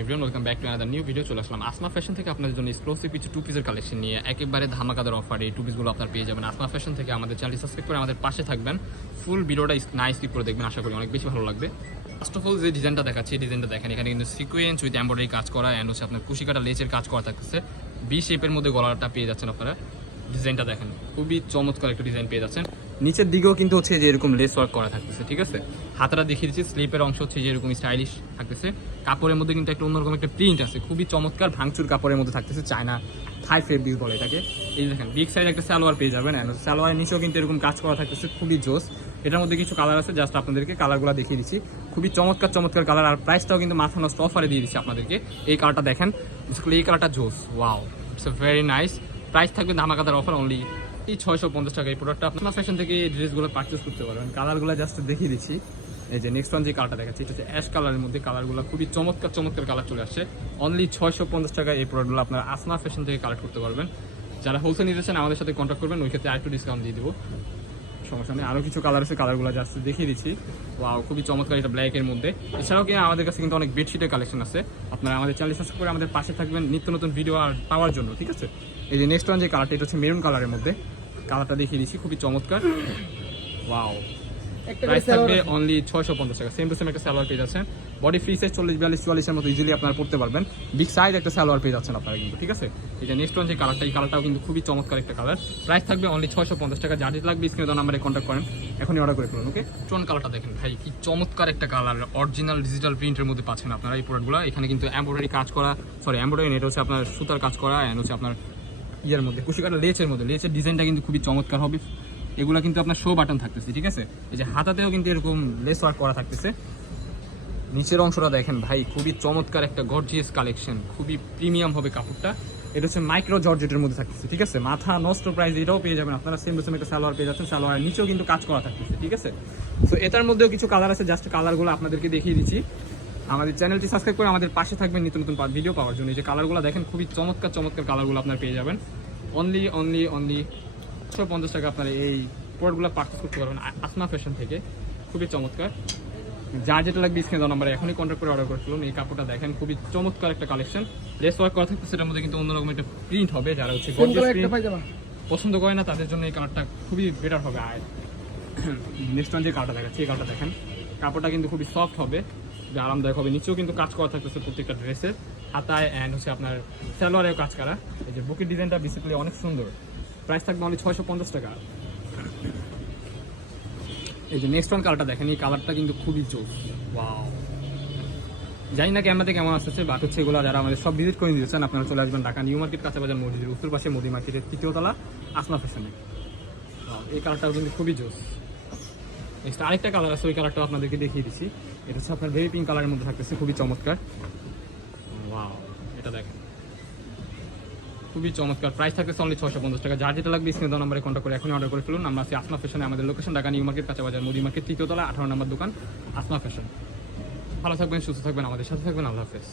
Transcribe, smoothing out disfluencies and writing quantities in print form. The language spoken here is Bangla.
Everyone, welcome back to another new video. চলে আসলাম আসমা ফ্যাশন থেকে আপনাদের জন্য এক্সক্লুসিভ কিছু টু পিসের কালেকশন নিয়ে। একেবারে ধামাকাদার অফারে এই টু পিসগুলো আপনারা পেয়ে যাবেন আসমা ফ্যাশন থেকে। আমাদের চ্যানেল সাবস্ক্রাইব করে আমাদের পাশে থাকবেন। ফুল ভিডিওটা নাইস স্কিপ করে দেখবেন, আশা করি অনেক বেশি ভালো লাগবে। ফার্স্ট অফ অল যে ডিজাইনটা দেখাচ্ছি, এই ডিজাইনটা দেখেন, এখানে কিন্তু সিকোয়েন্স উইথ এমব্রয়ডারি কাজ করা অ্যান্ড হচ্ছে আপনার কুশিকাটা লেচের কাজ করা থাকতেছে। বি শেপের মধ্যে গলাটা পেয়ে যাচ্ছেন আপনারা। ডিজাইনটা দেখেন, খুবই চমৎকার একটা ডিজাইন পেয়ে যাচ্ছেন। নিচের দিকেও কিন্তু হচ্ছে যে এরকম লেস ওয়ার্ক করা থাকতেছে, ঠিক আছে। হাতাটা দেখিয়ে দিচ্ছি, স্লিপের অংশ হচ্ছে যে এরকম স্টাইলিশ থাকতেছে। কাপড়ের মধ্যে কিন্তু একটা অন্যরকম একটা প্রিন্ট আছে, খুবই চমৎকার ভাঙচুর কাপড়ের মধ্যে থাকতেছে। চায়না থাই ফেব্রিক বলে এটাকে। এই দেখেন বিগ সাইজ একটা সালোয়ার পেয়ে যাবেন, সালোয়ারের নিচেও কিন্তু এরকম কাজ করা থাকতেছে, খুবই জোস। এটার মধ্যে কিছু কালার আছে, জাস্ট আপনাদেরকে কালারগুলো দেখিয়ে দিচ্ছি। খুবই চমৎকার চমৎকার কালার, আর প্রাইসটাও কিন্তু মাথা নষ্ট অফারে দিয়ে দিচ্ছি আপনাদেরকে। এই কালারটা দেখেন, এই কালারটা জোস, wow, it's a very nice. Price থাকবে ধামাকাদার অফার অনলি 650 টাকা। এই প্রোডাক্টটা আপনার ফ্যাশন থেকে এই ড্রেসগুলো পারচেস করতে পারবেন। কালারগুলো জাস্ট দেখিয়ে দিচ্ছি। এই যে নেক্সট ওয়ান যে কালারটা দেখাচ্ছি, এটা হচ্ছে অ্যাশ কালারের মধ্যে। কালারগুলো খুবই চমৎকার চমৎকার কালার চলে আসছে। অনলি 650 টাকা এই প্রোডাক্টগুলো আপনারা আসমা ফ্যাশন থেকে কালেক্ট করতে পারবেন। যারা হোলসেল নিতে চান আমাদের সাথে কন্ট্যাক্ট করবেন, ওই ক্ষেত্রে আরেকটু ডিসকাউন্ট দিয়ে দেবো, সমস্যা নেই। আরও কিছু কালার আছে, কালারগুলো জাস্ট দেখিয়ে দিচ্ছি। ওয়াও, খুবই চমৎকার, এটা ব্ল্যাকের মধ্যে। এছাড়াও কি আমাদের কাছে কিন্তু অনেক বেডশিটের কালেকশন আছে। আপনারা আমাদের চ্যানেল সাবস্ক্রাইব করে আমাদের পাশে থাকবেন নিত্য নতুন ভিডিও আর পাওয়ার জন্য, ঠিক আছে। এই যে নেক্সট ওয়ান যে কালারটা, এটা হচ্ছে মেরুন কালারের মধ্যে। কালারটা দেখিয়ে দিচ্ছি, খুবই চমৎকার। ওয়াও, প্রাইস থাকবে অনলি 650 টাকা। সেম টু সেম একটা সালোয়ার পেয়ে যাচ্ছেন। বডি ফ্রি সাইজ 40-42-44 এর মতো ইজিলি আপনারা পড়তে পারবেন। বিগ সাইজ একটা সালোয়ার পেয়ে যাচ্ছেন আপনারা কিন্তু, ঠিক আছে। এই যে নেক্সট ওয়ান যে কালারটা, এই কালারটাও কিন্তু খুবই চমৎকার একটা কালার। প্রাইস থাকবে অনলি 650 টাকা। যার যেটা লাগবে স্ক্রিনে দেওয়া নাম্বারে কন্ট্যাক্ট করেন, এখনই অর্ডার করে ফেলুন, ওকে। টোন কালারটা দেখেন ভাই, কি চমৎকার একটা কালার। অরিজিনাল ডিজিটাল প্রিন্টের মধ্যে পাচ্ছেন আপনারা এই প্রোডাক্টগুলো। এখানে কিন্তু এমব্রয়ডারি কাজ করা, এমব্রয়ডারি এটা হচ্ছে আপনার সুতার কাজ করা, অ্যান্ড হচ্ছে আপনার ইয়ের মধ্যে কুশিকাটা লেচের মধ্যে। লেচের ডিজাইনটা কিন্তু খুবই চমৎকার হবে। এগুলো কিন্তু আপনার শো বাটন থাকতেছে, ঠিক আছে। এই যে হাতাতেও কিন্তু এরকম লেস ওয়ার্ক করা থাকতেছে। নিচের অংশটা দেখেন ভাই, খুবই চমৎকার একটা গর্জিয়াস কালেকশন, খুবই প্রিমিয়াম হবে কাপড়টা। এটা হচ্ছে মাইক্রো জর্জেটের মধ্যে থাকতেছে, ঠিক আছে। মাথা নষ্ট প্রাইস এটাও পেয়ে যাবেন আপনারা। সেম টু সেম একটা সালোয়ার পেয়ে যাচ্ছেন, সালোয়ারের নিচেও কিন্তু কাজ করা থাকতেছে, ঠিক আছে। তো এটার মধ্যেও কিছু কালার আছে, জাস্ট কালারগুলো আপনাদেরকে দেখিয়ে দিচ্ছি। আমাদের চ্যানেলটি সাবস্ক্রাইব করে আমাদের পাশে থাকবেন নিত্য নতুন ভিডিও পাওয়ার জন্য। এই যে কালারগুলো দেখেন, খুবই চমৎকার চমৎকার কালারগুলো আপনারা পেয়ে যাবেন। অনলি 650 টাকা আপনারা এই প্রোডাক্টগুলো পারচেস করতে পারবেন আসমা ফ্যাশন থেকে। খুবই চমৎকার। যার যেটা লাগবে স্ক্রিনে দেওয়া নাম্বারে এখনই কন্ট্যাক্ট করে অর্ডার করে ফেলুন। এই কাপড়টা দেখেন, খুবই চমৎকার একটা কালেকশন। লেস ওয়ার্ক করা থাকতে সেটার মধ্যে কিন্তু অন্যরকম একটা প্রিন্ট হবে। যারা হচ্ছে পছন্দ করে না তাদের জন্য এই কালারটা খুবই বেটার হবে। আর নেক্সট টাইম যে কালারটা দেখাচ্ছি, এই কালারটা দেখেন, কাপড়টা কিন্তু খুবই সফট হবে, আরামদায়ক হবে। নিচেও কিন্তু কাজ করা থাকতেছে প্রত্যেকটা ড্রেসের, হাতায় অ্যান্ড হচ্ছে আপনার সালোয়ারেও কাজ করা। এই যে বুকের ডিজাইনটা বেসিক্যালি অনেক সুন্দর। প্রাইস থাকবে অনলি 650 টাকা। এই যে নেক্সট ওয়ান কালারটা দেখেন, এই কালারটা কিন্তু খুবই জোস। ওয়াও, জানি না ক্যামেরাতে কেমন আসছে, বাট হচ্ছে এগুলো যারা আমাদের সব ভিজিট করে দিয়েছেন আপনারা চলে আসবেন ঢাকা নিউ মার্কেট, কাঁচাবাজার মসজিদের উত্তর পাশে মোদি মার্কেটের 3য় তলা আসমা ফ্যাশনে। এই কালারটাও কিন্তু খুবই জোস। নেক্সট আরেকটা কালার আছে, ওই কালারটাও আপনাদেরকে দেখিয়ে দিচ্ছি। এটা হচ্ছে আপনার বেবি পিঙ্ক কালারের মধ্যে থাকতেছে, খুবই চমৎকার। ওয়াও, এটা দেখেন, খুবই চমৎকার। প্রাইস থাকতেছে অনলি 650 টাকা। যার যেটা লাগবে স্ক্রিনে দেওয়া নাম্বারে কন্ট্যাক্ট করে এখনই অর্ডার করে ফেলুন। আমরা আছি আসমা ফ্যাশনে, আমাদের লোকেশন ঢাকা নিউ মার্কেট, কাঁচাবাজার মোদি মার্কেট 3য় তলা 18 নম্বর দোকান আসমা ফ্যাশন। ভালো থাকবেন, সুস্থ থাকবেন, আমাদের সাথে থাকবেন। আল্লাহ হাফেজ।